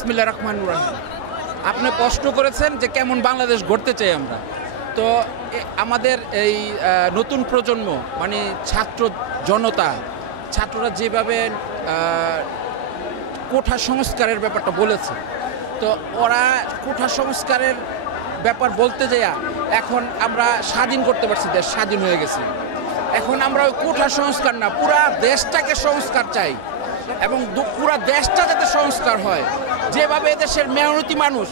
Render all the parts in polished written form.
বিসমিল্লাহির রহমানির রহিম। আপনি প্রশ্ন করেছেন যে কেমন বাংলাদেশ গড়তে চাই আমরা। তো আমাদের এই নতুন প্রজন্ম মানে ছাত্র জনতা, ছাত্ররা যেভাবে কোঠা সংস্কারের ব্যাপারটা বলেছে, তো ওরা কোঠা সংস্কারের ব্যাপার বলতে যাইয়া এখন আমরা স্বাধীন করতে পারছি, দেশ স্বাধীন হয়ে গেছে। এখন আমরা ওই কোঠা সংস্কার না, পুরা দেশটাকে সংস্কার চাই এবং পুরা দেশটা যাতে সংস্কার হয়। যেভাবে এদেশের মেহনতি মানুষ,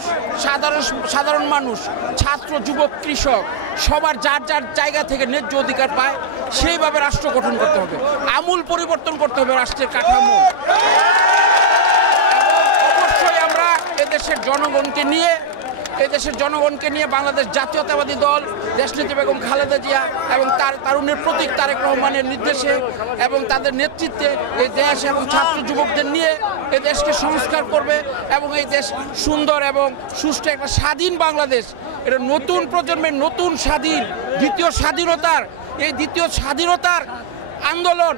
সাধারণ মানুষ, ছাত্র, যুবক, কৃষক সবার যার যার জায়গা থেকে ন্যায্য অধিকার পায়, সেইভাবে রাষ্ট্র গঠন করতে হবে, আমূল পরিবর্তন করতে হবে রাষ্ট্রের কাঠামো। অবশ্যই আমরা এদেশের জনগণকে নিয়ে বাংলাদেশ জাতীয়তাবাদী দল, দেশনেত্রী বেগম খালেদা জিয়া এবং তার তারুণ্যের প্রতীক তারেক রহমানের নির্দেশে এবং তাদের নেতৃত্বে এই দেশ এবং ছাত্র যুবকদের নিয়ে এই দেশকে সংস্কার করবে এবং এই দেশ সুন্দর এবং সুষ্ঠু একটা স্বাধীন বাংলাদেশ, এটা নতুন প্রজন্মের নতুন দ্বিতীয় স্বাধীনতার আন্দোলন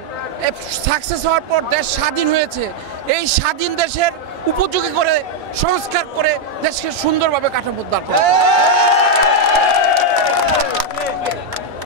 সাকসেস হওয়ার পর দেশ স্বাধীন হয়েছে। এই স্বাধীন দেশের উপযোগী করে সংস্কার করে দেশকে সুন্দরভাবে কাঠামো দাঁড় করাতে হবে।